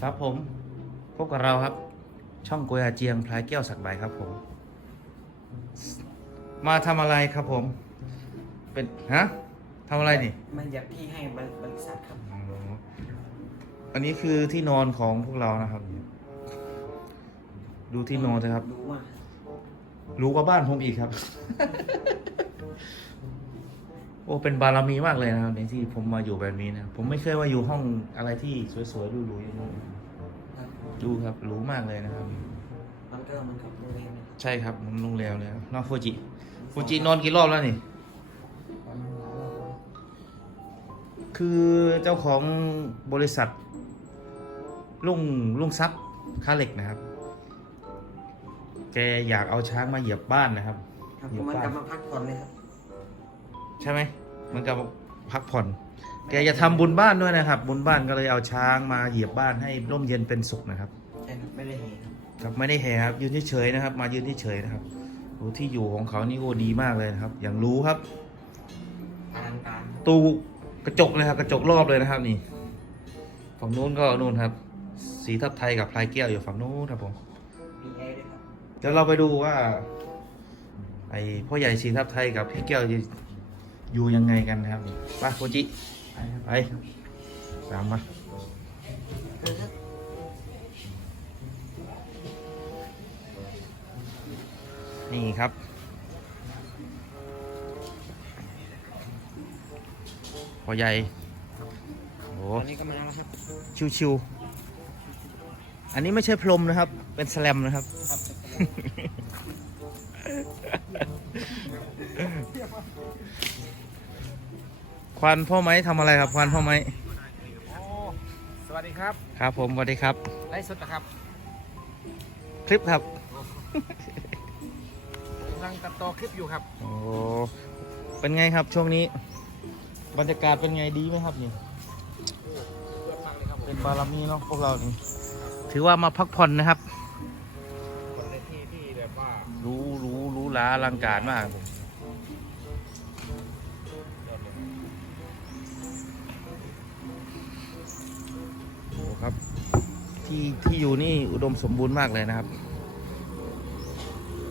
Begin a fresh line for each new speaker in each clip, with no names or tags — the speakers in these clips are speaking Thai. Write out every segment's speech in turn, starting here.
ครับผมพบกับเราครับ ช่องโกยอาเจียงพลายแก้วสักใบครับผม มาทำอะไรครับผม เป็นฮะทำอะไรนี่
มันอยากที่ให้บริษัทครับ
อ๋ออันนี้คือที่นอนของพวกเรานะครับ ดูที่นอนนะครับ
รู้ว่า
รู้กว่าบ้านผมอีกครับ โอ้เป็นบารมีมากเลยนะครับในที่ผมมาอยู่แบบนี้นะผมไม่เคยว่าอยู่ห้องอะไรที่สวยๆหรูๆอย่างนี้
ครับ
ดูครับหรูมากเลยนะครับ
มันก็มันกับโรงแรมนะครับ
ใช่ครับมันโรงแรมเลยครับนอกฟูจิฟูจินอนกี่รอบแล้วนี่ คือเจ้าของบริษัทลุงลุงซับค้าเหล็กนะครับ แกอยากเอาช้างมาเหยียบบ้านนะครับ
ครับ
อยู่
มัน
บ้าน
กลับมาพักผ่อนเลยครับ
ใช่ไหม เหมันกับพักผ่อน แกจะทำบุญบ้านด้วยนะครับ บุญบ้านก็เลยเอาช้างมาเหยียบบ้านให้ร่มเย็นเป็นสุขนะครับ
ใช่ครับไม่ได้เห็นครับ
ครับไม่ได้แห่ครับยืนเฉยๆนะครับ มายืนเฉยๆนะครับดูที่อยู่ของเขานี่โอ้ดีมากเลยนะครับ อย่างรู้ครับ
อลังการครับ
ตู้กระจกเลยครับกระจกรอบเลยนะครับ นี่ฝั่งนู้นก็นู่นครับ สีทับไทยกับพลายแก้วอยู่ฝั่งนู้นครับผม
มีแอร์ด้วยครับ
เดี๋ยวเราไปดูว่า ไอ้พ่อใหญ่สีทับไทยกับพี่แก้วจะ อยู่ยังไงกันนะครับนี่ไปโคจิ
ไปครับ
ไปตามมา
เออครับ
นี่ครับพ่อใหญ่โอ้
ตอนนี้ก็มาแล้วครับ
ชิวๆอันนี้ไม่ใช่พรมนะครับ เป็นสแลมนะครับ
ครับ
ควานพ่อไม้ทำอะไรครับ ควานพ่อไม้
โอ้สวัสดีครับ
ครับ ผมสวัสดีครับ
ไลฟ์สดนะครับ
คลิปครับ
กำลังตัดต่อคลิปอยู่ครับ
โอ้เป็นไงครับช่วงนี้ บรรยากาศเป็นไงดีไหมครับนี่
เยอะมากเลยครับผม
เป็นบารมีเนาะพวกเรานี่ถือว่ามาพักผ่อนนะครับ
คนในที่ที่แบบว่า
รู้รู้รู้ล้าอลังการมากผม ที่ที่อยู่นี่อุดมสมบูรณ์มากเลยนะครับ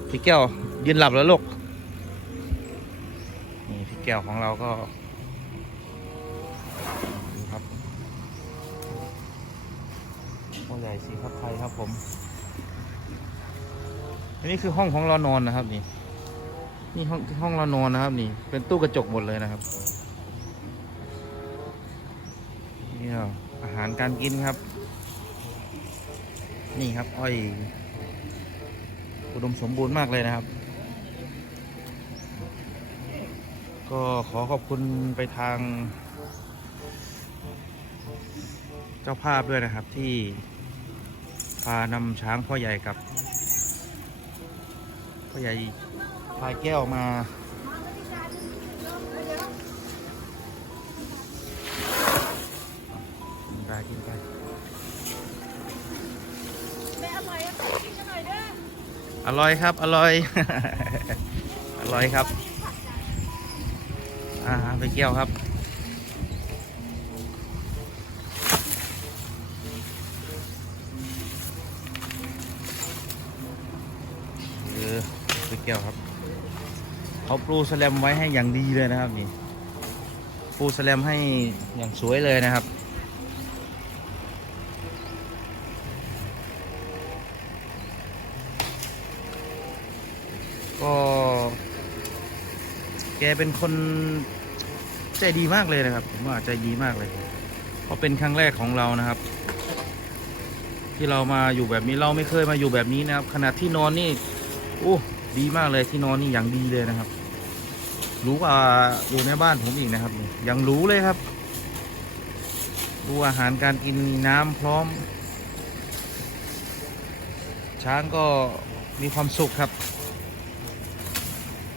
พี่แก้วยืนหลับแล้วลูกนี่พี่แก้วของเราก็นี่ครับพ่อใหญ่สีทับไทยครับผม อันนี้คือห้องของเรานอนนะครับนี่ นี่ห้องห้องเรานอนนะครับ นี่ เป็นตู้กระจกหมดเลยนะครับนี่ครับอาหารการกินครับ นี่ครับ อ้อย อุดมสมบูรณ์มากเลยนะครับ ก็ขอขอบคุณไปทาง เจ้าภาพด้วยนะครับที่พานำช้างพ่อใหญ่กับพ่อใหญ่พายแก้วมา
อร่อย
ครับ อร่อย อร่อยครับ อ่าไปเกี่ยวครับ เออไปเกี่ยวครับเขาปูสแลมไว้ให้อย่างดีเลยนะครับนี่ปูสแลมให้อย่างสวยเลยนะครับ ก็ แกเป็นคนใจดีมากเลยนะครับผมว่าใจดีมากเลยเพราะเป็นครั้งแรกของเรานะครับ ที่เรามาอยู่แบบนี้เราไม่เคยมาอยู่แบบนี้นะครับ ขนาดที่นอนนี่โอ้ดีมากเลยที่นอนนี่อย่างดีเลยนะครับ รู้กว่าอยู่ในบ้านผมอีกนะครับยังรู้เลยครับดูอาหารการกินมีน้ำพร้อม ช้างก็มีความสุขครับ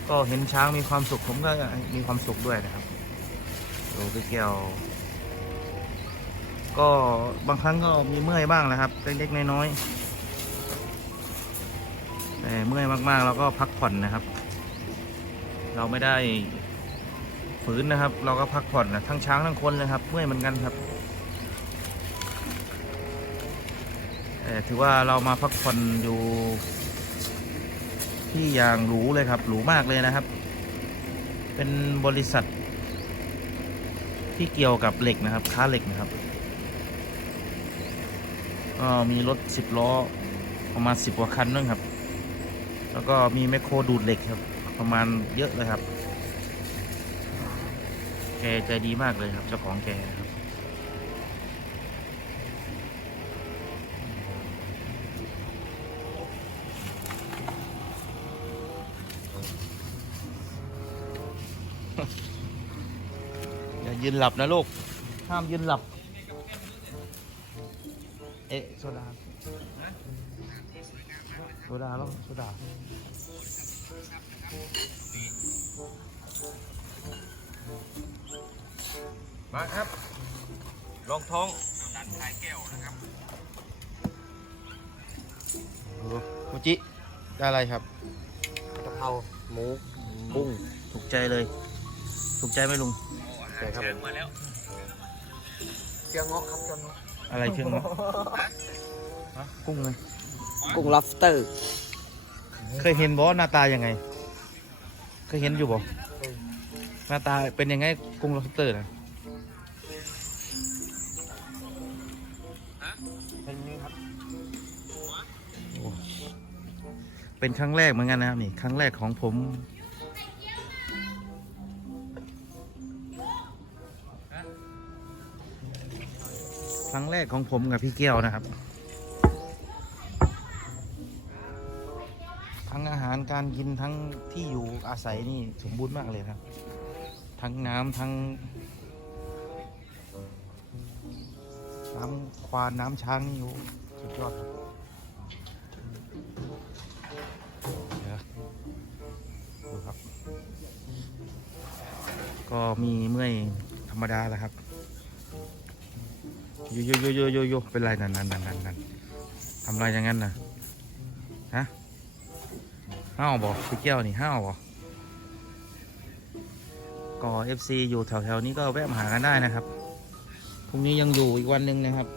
ก็เห็นช้างมีความสุขผมก็มีความสุขด้วยนะครับดูพี่แก้วก็บางครั้งก็มีเมื่อยบ้างนะครับเล็กๆน้อยๆแต่เมื่อยมากๆเราก็พักผ่อนนะครับ เราไม่ได้ฝืนนะครับ เราก็พักผ่อนนะทั้งช้างทั้งคนเลยครับ เมื่อยเหมือนกันครับแต่ถือว่าเรามาพักผ่อนอยู่ ที่อย่างหรูเลยครับ หรูมากเลยนะครับ เป็นบริษัท ที่เกี่ยวกับเหล็กนะครับ ค้าเหล็กนะครับก็มีรถสิบล้อประมาณสิบกว่าคันนึงครับ แล้วก็มีแมคโครดูดเหล็กครับ ประมาณเยอะเลยครับ แกใจดีมากเลยครับเจ้าของแกครับ ย่ายืนหลับนะลูก ห้ามยืนหลับ เอ๊ะโซดาโซดาแล้วโซดา
มาครับ ลองท้องดันท้ายแก้วนะครับ
โอ้โมจิได้อะไรครับ
กะเพราหมูบุ้ง
ถูกใจเลย ถูกใจไหมลุง
ใช่ครับผมมาแล้วเจียงเงาะครับเจียงเงาะ
อะไรเชียงเนาะฮะกุ้งเลย
กุ้ง lobster
เคยเห็นบอหน้าตายังไง เคยเห็นอยู่บอหน้าตาเป็นยังไงกุ้งล็อบสเตอร์นะ
เป็นนี้ครับ
โอ้เป็นครั้งแรกเหมือนกันนะครับนี่ ครั้งแรกของผม ครั้งแรกของผมกับพี่เกี้ยวนะครับ ทั้งอาหารการกินทั้งที่อยู่อาศัยนี่สมบูรณ์มากเลยครับ ทั้งน้ำทั้งน้ำควานน้ำช้างนี่โอ้สุดยอดครับดูครับ ก็มีเมื่อยธรรมดาแหละครับ โยโยโยโยโยโยเป็นไรนั่นนั่นนั่นนั่นนั่นทำไรอย่างนั้นน่ะฮะห้าวบ่พี่แก้วนี่ห้าวบ่ก็เอฟซีอยู่แถวๆนี้ก็แวะมาหากันได้นะครับพรุ่งนี้ยังอยู่อีกวันหนึ่งนะครับ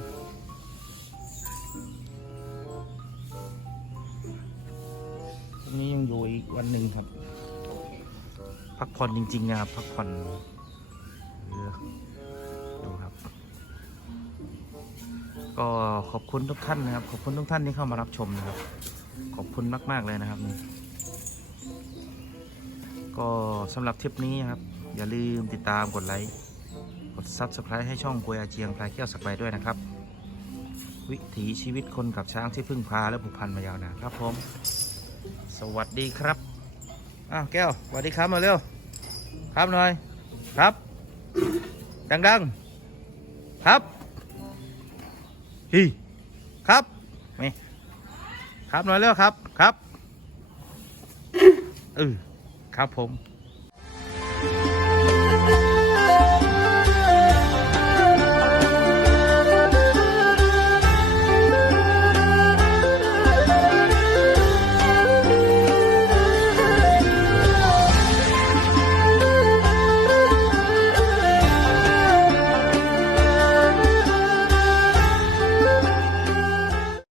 พรุ่งนี้ยังอยู่อีกวันหนึ่งครับ พักผ่อนจริงๆนะครับพักผ่อน ก็ขอบคุณทุกท่านนะครับ ขอบคุณทุกท่านที่เข้ามารับชมนะครับ ขอบคุณมาก ๆ เลยนะครับนี่ก็สำหรับทริปนี้ครับ อย่าลืมติดตามกดไลค์กด Subscribe ให้ช่องกวยอาเจียงพลายเขี้ยวสักใบด้วยนะครับ วิถีชีวิตคนกับช้างที่พึ่งพาและผูกพันมายาวนานครับผมสวัสดีครับอ้าวแก้วสวัสดีครับมาเร็วครับหน่อยครับ ดังๆ ครับ ฮีครับนี่ครับหน่อยเร็วครับครับเออครับผม